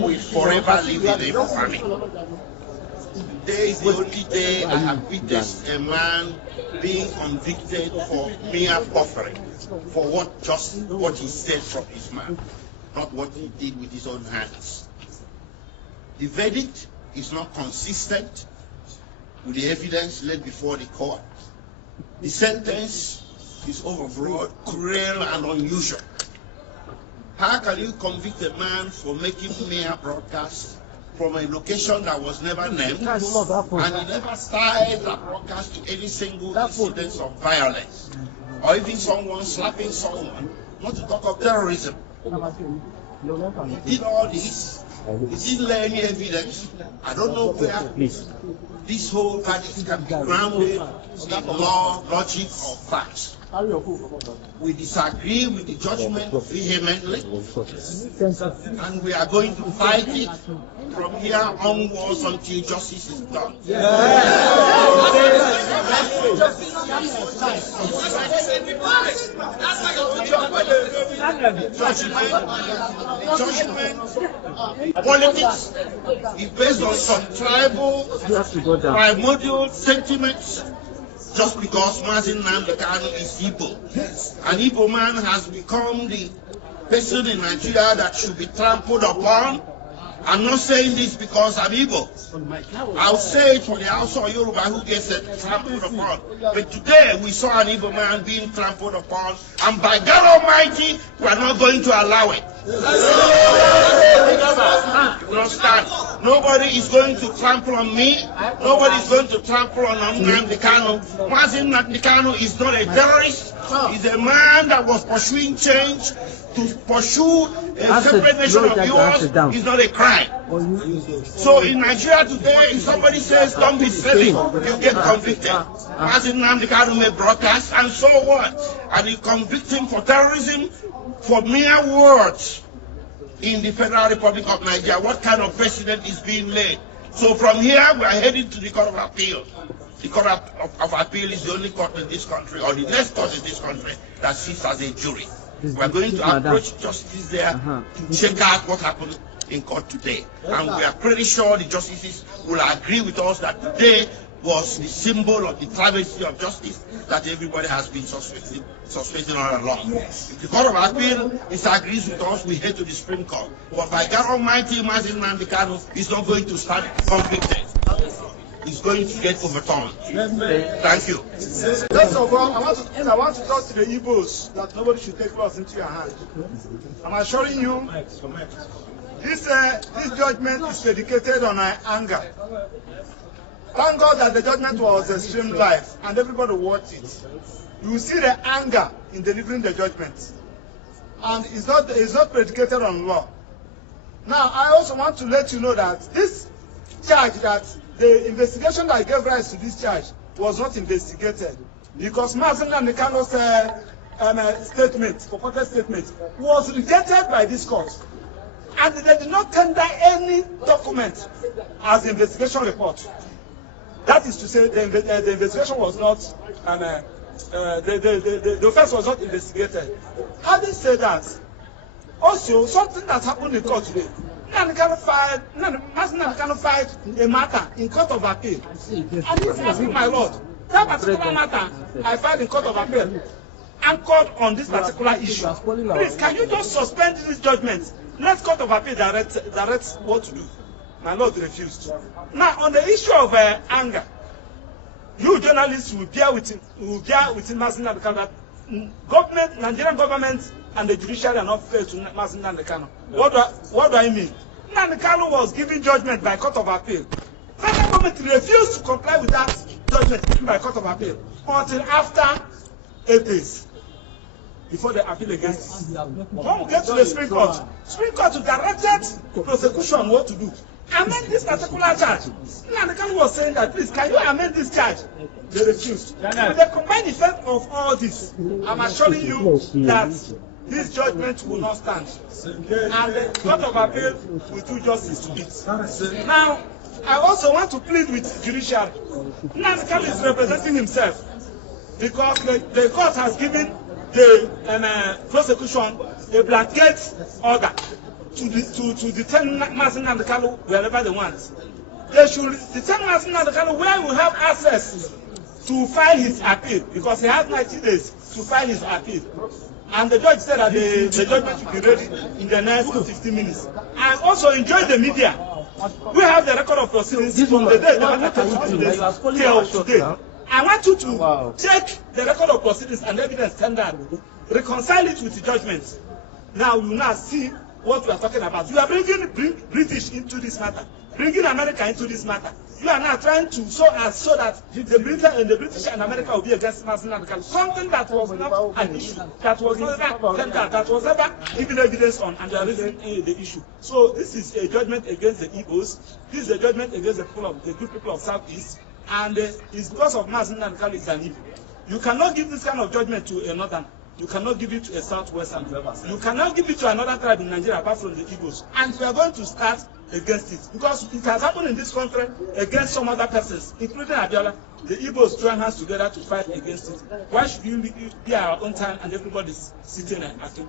will forever live in infamy. Today is the only day I have witnessed a man being convicted for mere buffering, for what he said from his mouth, not what he did with his own hands. The verdict is not consistent with the evidence laid before the court. The sentence is overbroad, cruel, and unusual. How can you convict a man for making mere broadcasts from a location that was never named, and he never started that broadcast to any single incident of violence, or even someone slapping someone, not to talk of terrorism? He did all this. He didn't lay any evidence. I don't know where this whole verdict can be grounded in law, logic, or facts. We disagree with the judgment vehemently, and we are going to fight it from here onwards until justice is done. Politics is based on some tribal, primordial sentiments. Just because Nnandi Kalu is Igbo, an Igbo man has become the person in Nigeria that should be trampled upon. I'm not saying this because I'm Igbo. I'll say it for the Hausa or Yoruba who gets trampled upon. But today we saw an Igbo man being trampled upon, and by God Almighty, we are not going to allow it. Nobody is going to trample on me. Nobody is going to trample on Nnandi Kalu. Nnandi Kalu is not a terrorist. He's a man that was pursuing change. To pursue a separate nation of yours is not a crime. So in Nigeria today, if somebody says don't be silly, you get convicted. Nnandi Kalu may broadcast, and so what? And you convict him for terrorism for mere words in the Federal Republic of Nigeria. What kind of precedent is being laid? So from here, we are heading to the Court of Appeal. The Court of Appeal is the only court in this country, or the next court in this country, that sits as a jury. We are going to approach justice there to check out what happened in court today. And we are pretty sure the justices will agree with us that today was the symbol of the travesty of justice that everybody has been suspecting all along. If the Court of Appeal disagrees with us, we head to the Supreme Court. But by God Almighty, Nnandi Kalu is not going to stand convicted. Is going to get overturned. Thank you. First of all, I want to talk to the Igbos that nobody should take laws into your hand. I'm assuring you, this judgment is predicated on anger. Thank God that the judgment was streamed live and everybody watched it. You will see the anger in delivering the judgment, and it's not predicated on law. Now, I also want to let you know that this charge, that the investigation that gave rise to this charge was not investigated, because Nnandi Kalu's purported statement was rejected by this court, and they did not tender any document as the investigation report. That is to say, the investigation was not, the offense was not investigated. Having said that, also something that happened in court today. Nnandi Kalu filed a matter in Court of Appeal. And he's asking, my Lord, that particular matter I filed in Court of Appeal anchored on this particular issue. Please, can you just suspend this judgment? Let Court of Appeal direct what to do. My Lord refused. Now, on the issue of anger, you journalists will bear with Nnandi Kalu that government, Nigerian government, and the judiciary are not fair to Nnandi Kalu. What do I mean? Nnandi Kalu was given judgment by Court of Appeal. Federal government refused to comply with that judgment given by Court of Appeal until after 8 days before the appeal against it. When we get to the Supreme Court directed prosecution what to do. Amend this particular charge. Nnandi Kalu was saying that, please, can you amend this charge? They refused. With the combined effect of all this, I'm assuring you that this judgment will not stand. And the Court of Appeal will do justice to it. Now, I also want to plead with the judiciary. Nnandi Kalu is representing himself because the court has given the prosecution a blanket order to detain Nnandi Kalu wherever they want. They should detain Nnandi Kalu where we have access to file his appeal, because he has 90 days to file his appeal. And the judge said that the judgment should be ready in the next 15 minutes. And also enjoy the media. We have the record of proceedings from the day till today. I want you to check the record of proceedings and evidence tendered, reconcile it with the judgment. Now you now see what we are talking about. You are bringing British into this matter, bringing America into this matter. You are now trying to so that the British and America will be against Nnandi Kalu. Something that was not an issue, that was never tendered, that was never given evidence on, and they are raising the issue. So this is a judgment against the Igbos. This is a judgment against the good people of Southeast, and it's because of Nnandi Kalu is an evil. You cannot give this kind of judgment to a northern. You cannot give it to a southwestern. You cannot give it to another tribe in Nigeria apart from the Igbos. And we are going to start against it, because it has happened in this country against some other persons, including Abiola. The Igbos join hands together to fight against it. Why should you be our own time and everybody's sitting at it?